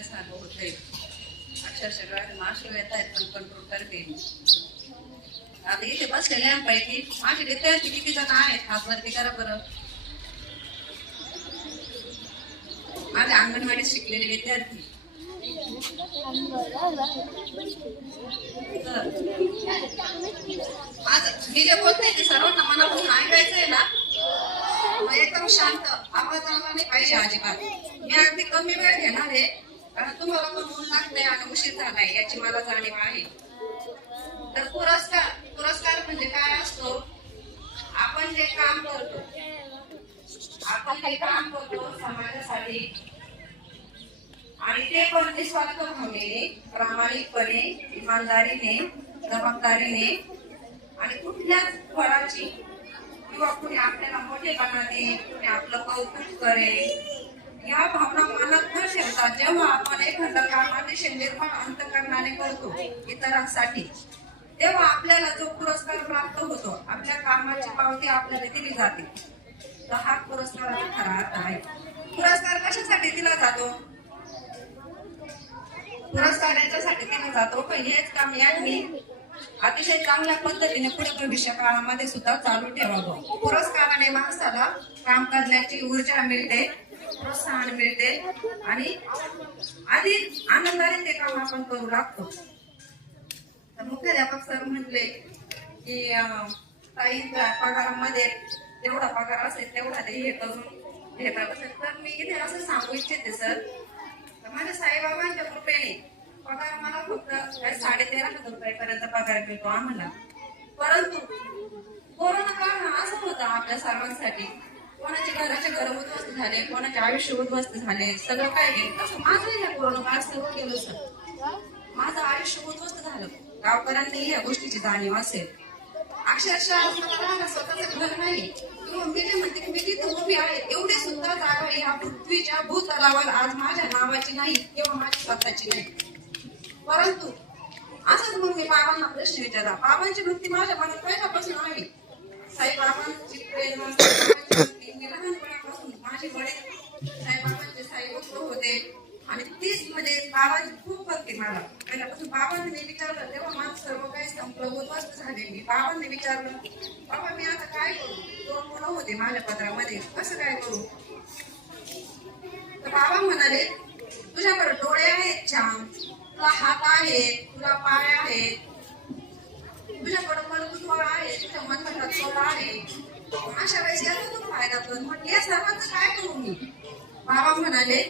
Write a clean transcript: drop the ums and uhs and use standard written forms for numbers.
माझ्यासारखं होतंय. अक्षरशः डोळ्यात माश्रू येत आहेत पण कंट्रोल करते. आता इथे बसलेल्यांपैकी माझे विद्यार्थी किती जण आहेत हात वरती करा बरं. माझ्या अंगणवाडीत शिकलेले विद्यार्थी. मी जे बोलते ते सर्वांना मनापासून ऐकायचंय ना. एकदम शांत आवाजाला नाही पाहिजे अजिबात. मी अगदी कमी वेळ घेणार आहे कारण तुम्हाला पण ऊन लागतंय आणि उशीर झालाय याची मला जाणीव आहे. तर पुरस्कार म्हणजे काय असतो, आपण जे काम करतो समाजासाठी आणि ते पण निस्वार्थ भावनेने, प्रामाणिकपणे, इमानदारीने, जबाबदारीने आणि कुठल्याच फळाची किंवा कुणी आपल्याला मोठेपणा दे, कुणी आपलं कौतुक करेल या भावना मनात न ठेवता जेव्हा आपण एखादं काम अतिशय निर्मळ अंतःकरणाने करतो इतरांसाठी, तेव्हा आपल्याला जो पुरस्कार प्राप्त होतो, आपल्या कामाची पावती आपल्याला दिली जाते. तर हा पुरस्काराचा खरा अर्थ आहे. पुरस्कार कशासाठी दिला जातो? पुरस्कार याच्यासाठी दिला जातो पहिली हेच काम यांनी अतिशय चांगल्या पद्धतीने पुढे भविष्य काळामध्ये सुद्धा चालू ठेवावं. पुरस्काराने माणसाला काम करण्याची ऊर्जा मिळते, प्रोत्साहन मिळते आणि अधिक आनंदाने ते काम आपण करू लागतो. तर मुख्याध्यापक सर म्हटले की ताईंच्या पगारामध्ये तेवढा पगार असेल तेवढा ते हे करून घेतात असेल. तर मी इथे असं सांगू इच्छिते सर, माझ्या साईबाबांच्या कृपेने पगार मला फक्त 13,500 रुपयापर्यंत पगार मिळतो आम्हाला. परंतु कोरोना काळ असं होता आपल्या सर्वांसाठी. कोणाचे घराचे घर उद्ध्वस्त झाले, कोणाचे आयुष्य उद्ध्वस्त झाले, सगळं काय गेलं. तसं माझं या कोरोना काळ सर्व गेलं सर. माझं आयुष्य उद्ध्वस्त झालं. गावकऱ्यांनी या गोष्टीची जाणीव असेल. अक्षरशः मला स्वतःच घर नाही किंवा मी जे म्हणते की मी तिथे उभी आहे एवढी सुद्धा जागा या पृथ्वीच्या भूतलावर आज माझ्या नावाची नाही किंवा माझी स्वतःची नाही. परंतु असंच मग मी बाबांना प्रश्न विचारला. बाबांची भक्ती माझ्या मनात पहिल्यापासून आहे. साईबाबांची प्रेरणा मी लहानपणापासून माझे वडील साईबाबांचे साईभक्त होते आणि 30 मध्ये बाबांची खूप भक्ती मला पहिल्यापासून. बाबांनी मी विचारलं तेव्हा माझं सर्व काही संपलं उद्ध्वस्त झाले. मी बाबांनी विचारलं बाबा मी आता काय करू, 2 मुलं होते माझ्या पत्रामध्ये, कसं काय करू? तर बाबा म्हणाले तुझ्याकडे डोळे आहेत छान, तुला हात आहेत, तुला पाय आहेत, तुझ्याकडे मलकुत्व आहे, तुझ्या मनगटात सोला आहे. अशा वेळेस याचा तो फायदा पण म्हटलं या सर्वांचं काय करू मी? बाबा म्हणाले